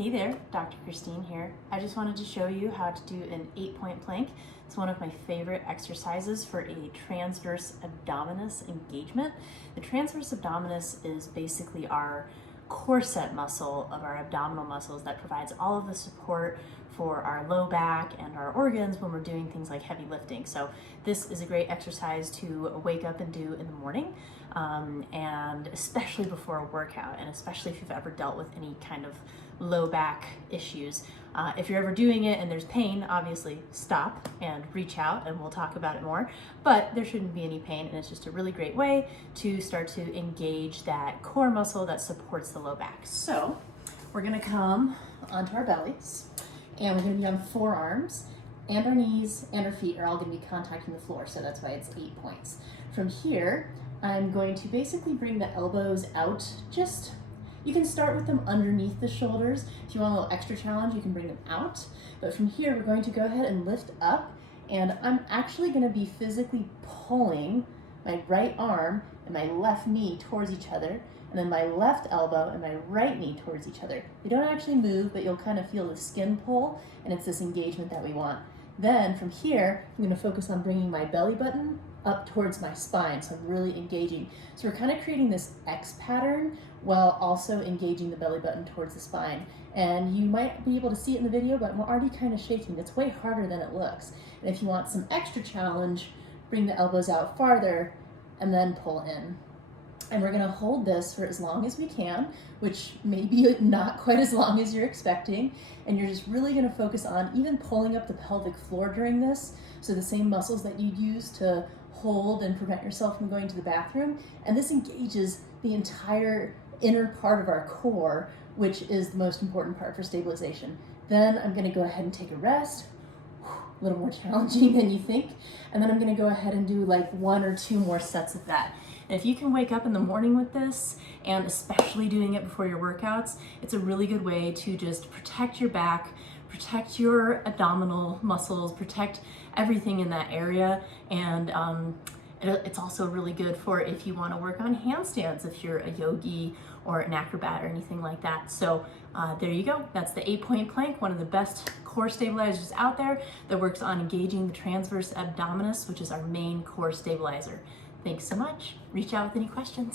Hey there, Dr. Christine here. I just wanted to show you how to do an 8-point plank. It's one of my favorite exercises for a transverse abdominis engagement. The transverse abdominis is basically our corset muscle of our abdominal muscles that provides all of the support for our low back and our organs when we're doing things like heavy lifting. So this is a great exercise to wake up and do in the morning, and especially before a workout, and especially if you've ever dealt with any kind of low back issues. If you're ever doing it and there's pain, obviously stop and reach out and we'll talk about it more, but there shouldn't be any pain, and it's just a really great way to start to engage that core muscle that supports the low back. So we're gonna come onto our bellies and we're gonna be on forearms, and our knees and our feet are all gonna be contacting the floor, so that's why it's 8 points. From here, I'm going to basically bring the elbows out. You can start with them underneath the shoulders. If you want a little extra challenge, you can bring them out. But from here, we're going to go ahead and lift up, and I'm actually gonna be physically pulling my right arm and my left knee towards each other, and then my left elbow and my right knee towards each other. They don't actually move, but you'll kind of feel the skin pull, and it's this engagement that we want. Then from here, I'm gonna focus on bringing my belly button up towards my spine, so I'm really engaging. So we're kind of creating this X pattern while also engaging the belly button towards the spine. And you might be able to see it in the video, but I'm already kind of shaking. It's way harder than it looks. And if you want some extra challenge, bring the elbows out farther and then pull in. And we're gonna hold this for as long as we can, which may be not quite as long as you're expecting. And you're just really gonna focus on even pulling up the pelvic floor during this. So the same muscles that you'd use to hold and prevent yourself from going to the bathroom. And this engages the entire inner part of our core, which is the most important part for stabilization. Then I'm gonna go ahead and take a rest. A little more challenging than you think. And then I'm gonna go ahead and do like 1 or 2 more sets of that. And if you can wake up in the morning with this, and especially doing it before your workouts, it's a really good way to just protect your back, protect your abdominal muscles, protect everything in that area. And it's also really good for if you want to work on handstands, if you're a yogi or an acrobat or anything like that. So there you go. That's the 8-point plank, one of the best core stabilizers out there that works on engaging the transverse abdominis, which is our main core stabilizer. Thanks so much. Reach out with any questions.